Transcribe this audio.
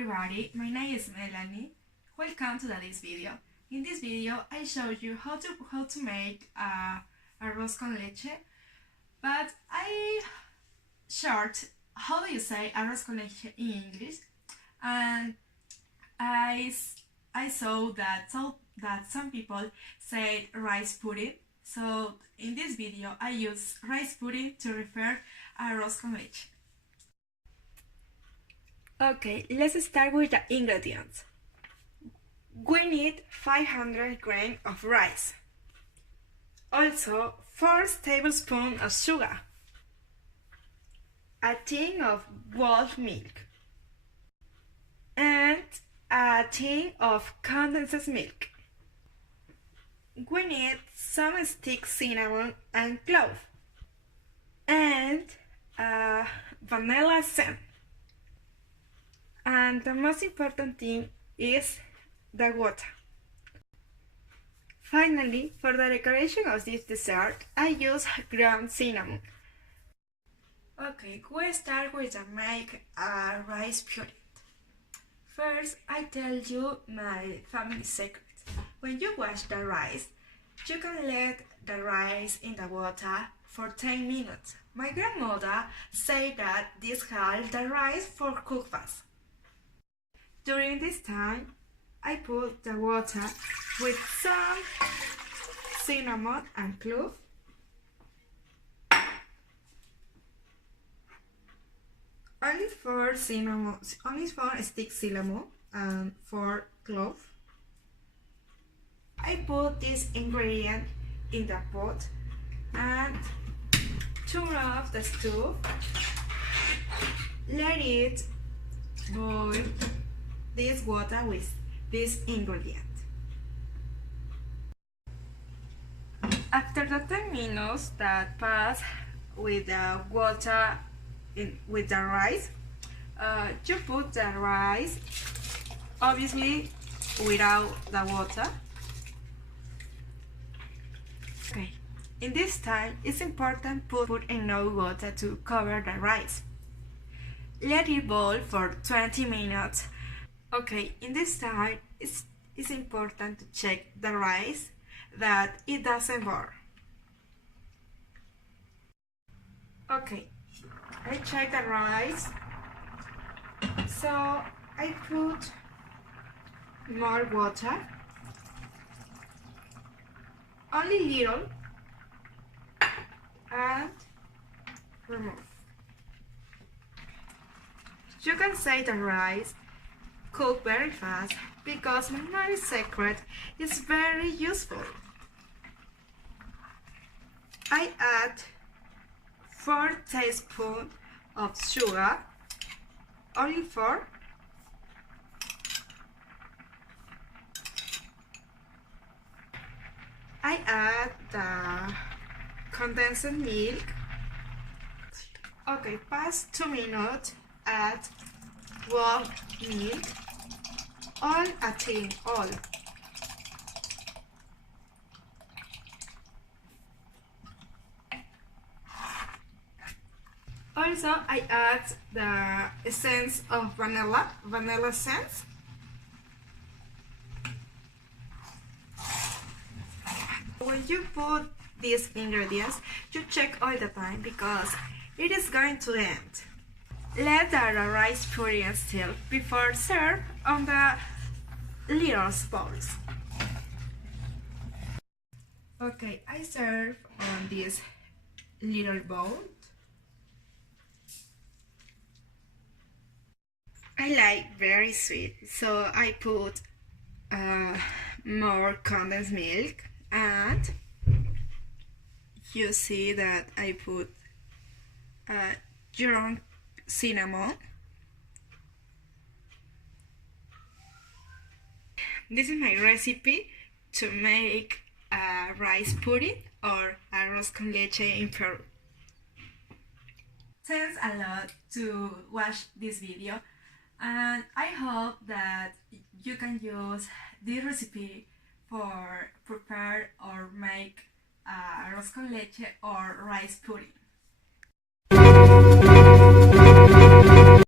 everybody, my name is Melanie. Welcome to this video. In this video I show you how to make arroz con leche, but I short how do you say arroz con leche in English, and I saw that some people say rice pudding. So in this video I use rice pudding to refer arroz con leche. Okay, let's start with the ingredients. We need 500 grams of rice. Also 4 tablespoons of sugar, a tin of whole milk, and a tin of condensed milk. We need some stick cinnamon and clove, and vanilla essence. And the most important thing is the water. Finally, for the decoration of this dessert, I use ground cinnamon. Okay, we start with the make a rice pudding. First, I tell you my family secret. When you wash the rice, you can let the rice in the water for 10 minutes. My grandmother said that this helps the rice for cook fast. During this time, I put the water with some cinnamon and clove, only 4 stick cinnamon and 4 cloves. I put this ingredient in the pot and turn off the stove. Let it boil this water with this ingredient. After the 10 minutes that pass with the water with the rice, you put the rice, obviously without the water. Okay, in this time it's important to put enough water to cover the rice. Let it boil for 20 minutes. Okay, in this time it's important to check the rice that it doesn't burn. Okay, I check the rice, so I put more water, only little, and remove. You can say the rice cook very fast because my secret is very useful. I add 4 tablespoons of sugar, only 4. I add the condensed milk. Okay, past 2 minutes, add warm milk, all a tin, all. Also, I add the essence of vanilla essence. When you put these ingredients, you check all the time because it is going to end. Let the rice pudding still before serve on the little bowls. Okay, I serve on this little bowl. I like very sweet, so I put more condensed milk, and you see that I put ground cinnamon. This is my recipe to make a rice pudding or arroz con leche in Peru. Thanks a lot to watch this video, and I hope that you can use this recipe for prepare or make arroz con leche or rice pudding.